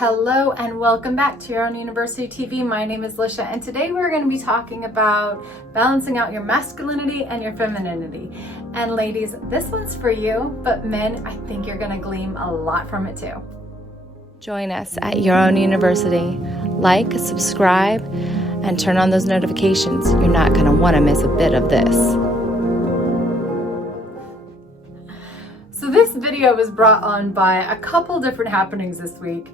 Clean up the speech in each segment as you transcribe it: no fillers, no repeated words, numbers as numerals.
Hello and welcome back to Your Own University TV. My name is Lisha and today we're going to be talking about balancing out your masculinity and your femininity. And ladies, this one's for you, but men, I think you're going to glean a lot from it too. Join us at Your Own University. Like, subscribe, and turn on those notifications. You're not going to want to miss a bit of this. So this video was brought on by a couple different happenings this week,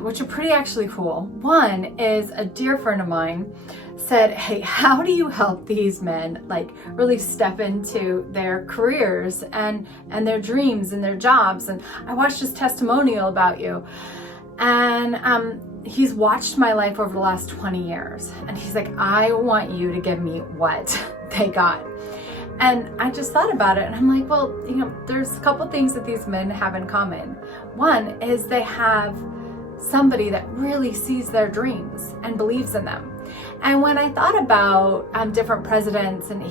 which are pretty actually cool. One is a dear friend of mine said, hey, how do you help these men like really step into their careers and their dreams and their jobs? And I watched his testimonial about you. And he's watched my life over the last 20 years. And he's like, I want you to give me what they got. And I just thought about it and I'm like, well, there's a couple things that these men have in common. One is they have somebody that really sees their dreams and believes in them. And when I thought about different presidents and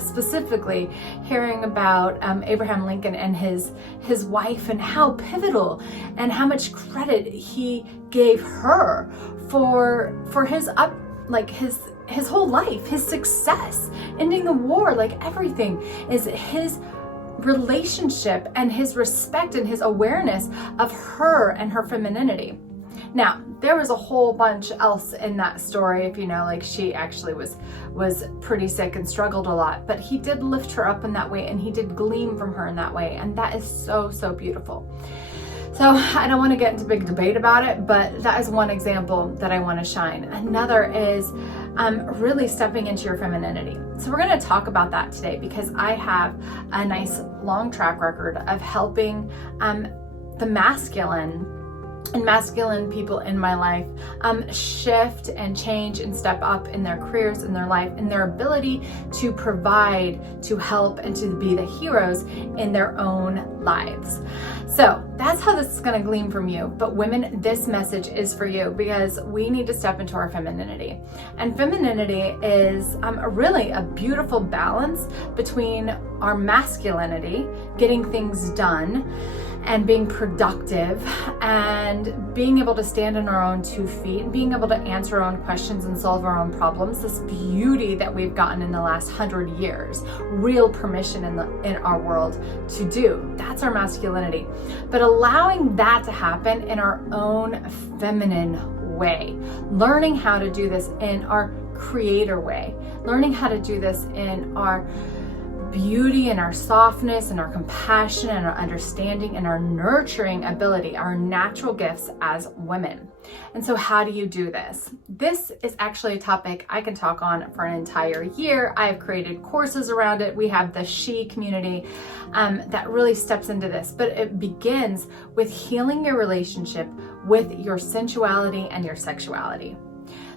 specifically hearing about Abraham Lincoln and his wife and how pivotal and how much credit he gave her for his whole life, his success, ending the war, like everything is his relationship and his respect and his awareness of her and her femininity. Now, there was a whole bunch else in that story, if you know, like she actually was pretty sick and struggled a lot, but he did lift her up in that way and he did glean from her in that way. And that is so, so beautiful. So I don't want to get into big debate about it, but that is one example that I want to shine. Another is really stepping into your femininity. So we're going to talk about that today because I have a nice long track record of helping the masculine people in my life shift and change and step up in their careers, in their life, in their ability to provide, to help, and to be the heroes in their own lives. So that's how this is going to glean from you. But women, this message is for you because we need to step into our femininity. And femininity is really a beautiful balance between our masculinity, getting things done, and being productive and being able to stand on our own 2 feet and being able to answer our own questions and solve our own problems. This beauty that we've gotten in the last 100 years, real permission in our world to do. That's our masculinity. But allowing that to happen in our own feminine way, learning how to do this in our creator way, learning how to do this in our beauty and our softness and our compassion and our understanding and our nurturing ability, our natural gifts as women. And so how do you do this? This is actually a topic I can talk on for an entire year. I have created courses around it. We have the She community that really steps into this, but it begins with healing your relationship with your sensuality and your sexuality.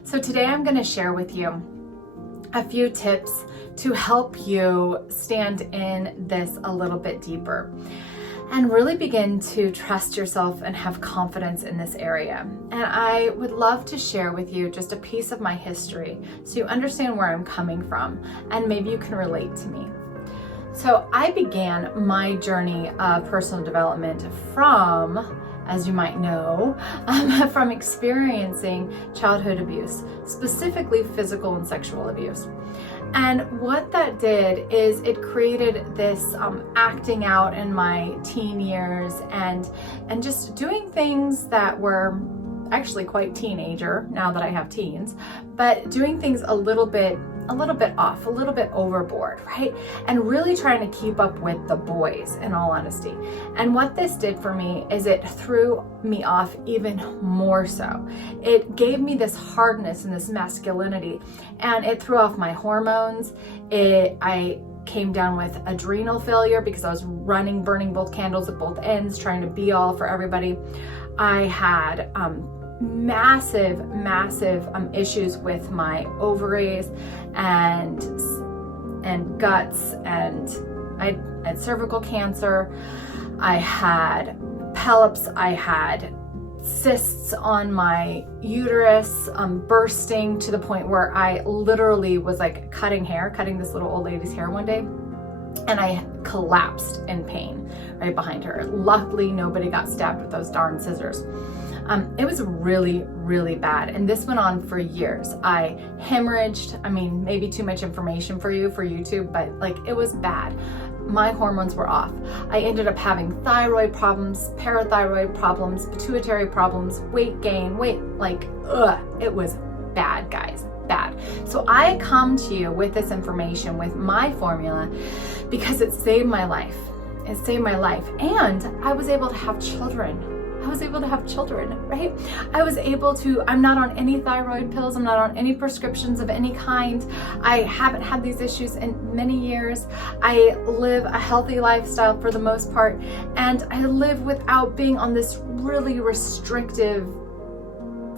So today I'm going to share with you a few tips to help you stand in this a little bit deeper and really begin to trust yourself and have confidence in this area. And I would love to share with you just a piece of my history so you understand where I'm coming from and maybe you can relate to me. So I began my journey of personal development from, as you might know, from experiencing childhood abuse, specifically physical and sexual abuse. And what that did is it created this acting out in my teen years and just doing things that were actually quite teenager now that I have teens, but doing things a little bit off, a little bit overboard, right? And really trying to keep up with the boys, in all honesty. And what this did for me is it threw me off even more so. It gave me this hardness and this masculinity, and it threw off my hormones. I came down with adrenal failure because I was burning both candles at both ends, trying to be all for everybody. I had massive issues with my ovaries and guts, and I had cervical cancer. I had polyps. I had cysts on my uterus, bursting to the point where I literally was like cutting this little old lady's hair one day, and I collapsed in pain right behind her. Luckily, nobody got stabbed with those darn scissors. It was really, really bad. And this went on for years. I hemorrhaged. I mean, maybe too much information for you, for YouTube, but like it was bad. My hormones were off. I ended up having thyroid problems, parathyroid problems, pituitary problems, weight gain, it was bad, guys, bad. So I come to you with this information, with my formula, because it saved my life. It saved my life. And I was able to have children. Right? I was able to, I'm not on any thyroid pills. I'm not on any prescriptions of any kind. I haven't had these issues in many years. I live a healthy lifestyle for the most part. And I live without being on this really restrictive,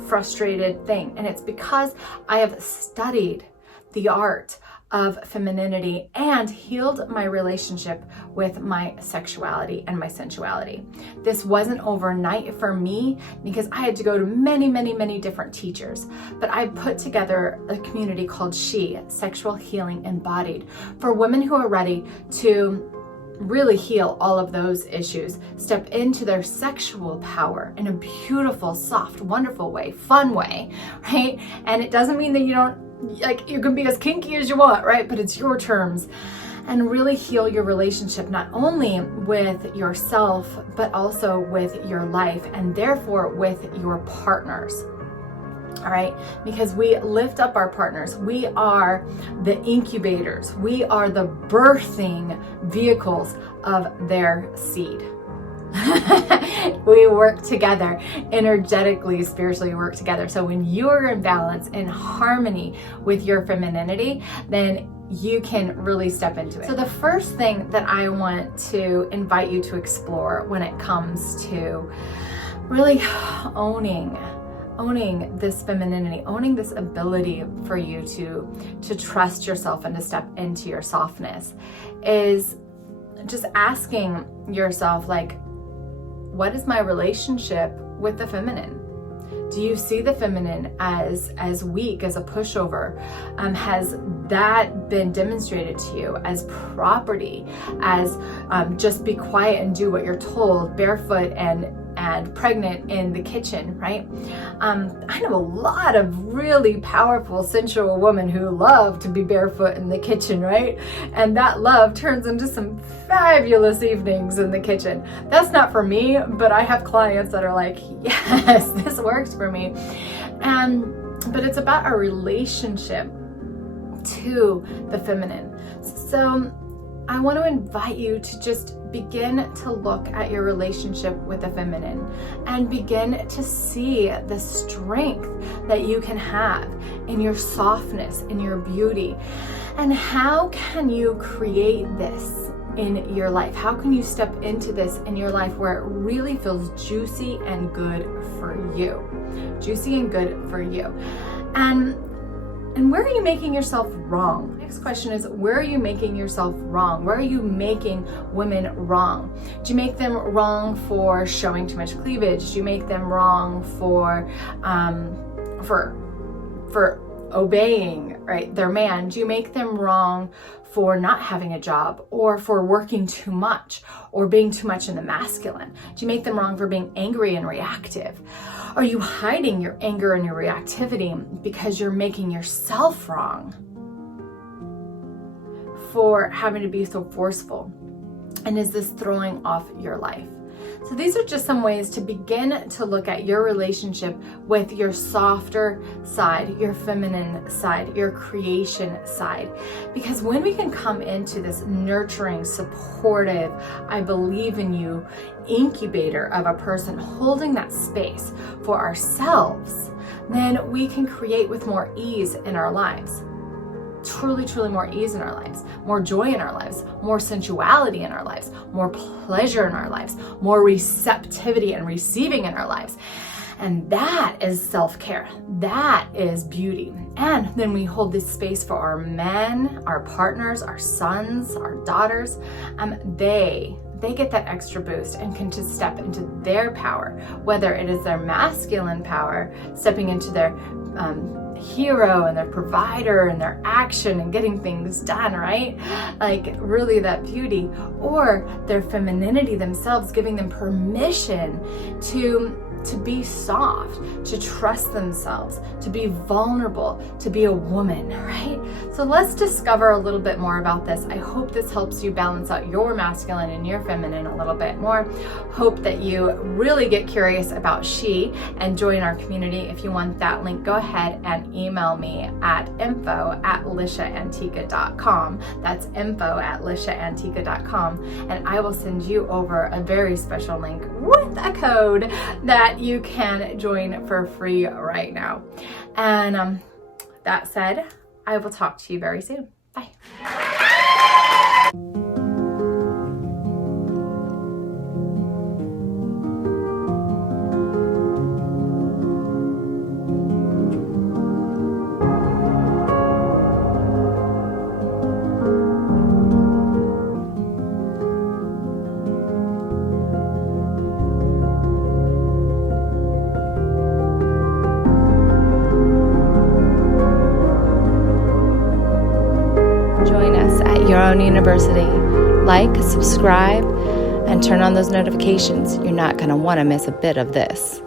frustrated thing. And it's because I have studied the art of femininity and healed my relationship with my sexuality and my sensuality. This wasn't overnight for me because I had to go to many, many, many different teachers, but I put together a community called She, Sexual Healing Embodied, for women who are ready to really heal all of those issues, step into their sexual power in a beautiful, soft, wonderful way, fun way, right? And it doesn't mean that you can be as kinky as you want, right? But it's your terms. And really heal your relationship, not only with yourself, but also with your life and therefore with your partners. All right, because we lift up our partners. We are the incubators. We are the birthing vehicles of their seed. We work together energetically, spiritually work together. So when you're in balance, in harmony with your femininity, then you can really step into it. So the first thing that I want to invite you to explore when it comes to really owning this femininity, owning this ability for you to trust yourself and to step into your softness, is just asking yourself, like, what is my relationship with the feminine? Do you see the feminine as weak, as a pushover? Has that been demonstrated to you as property, as just be quiet and do what you're told, barefoot and pregnant in the kitchen, right? I know a lot of really powerful, sensual women who love to be barefoot in the kitchen, right? And that love turns into some fabulous evenings in the kitchen. That's not for me, but I have clients that are like, yes, this works for me. But it's about our relationship to the feminine. So I want to invite you to just begin to look at your relationship with the feminine and begin to see the strength that you can have in your softness, in your beauty. And how can you create this in your life? How can you step into this in your life where it really feels juicy and good for you? Juicy and good for you. And where are you making yourself wrong? Next question is, where are you making yourself wrong? Where are you making women wrong? Do you make them wrong for showing too much cleavage? Do you make them wrong for obeying, right, their man? Do you make them wrong for not having a job, or for working too much, or being too much in the masculine? Do you make them wrong for being angry and reactive? Are you hiding your anger and your reactivity because you're making yourself wrong for having to be so forceful? And is this throwing off your life? So these are just some ways to begin to look at your relationship with your softer side, your feminine side, your creation side. Because when we can come into this nurturing, supportive, I believe in you incubator of a person holding that space for ourselves, then we can create with more ease in our lives. Truly, truly more ease in our lives, more joy in our lives, more sensuality in our lives, more pleasure in our lives, more receptivity and receiving in our lives. And that is self-care. That is beauty. And then we hold this space for our men, our partners, our sons, our daughters. They get that extra boost and can just step into their power, whether it is their masculine power, stepping into their hero and their provider and their action and getting things done, right? Like really that beauty, or their femininity themselves, giving them permission to to be soft, to trust themselves, to be vulnerable, to be a woman, right? So let's discover a little bit more about this. I hope this helps you balance out your masculine and your feminine a little bit more. Hope that you really get curious about she and join our community. If you want that link, go ahead and email me at info@lishaantica.com. That's info@lishaantica.com, and I will send you over a very special link with a code that you can join for free right now. And that said, I will talk to you very soon. Bye. Join us at your own university. Like, subscribe, and turn on those notifications. You're not going to want to miss a bit of this.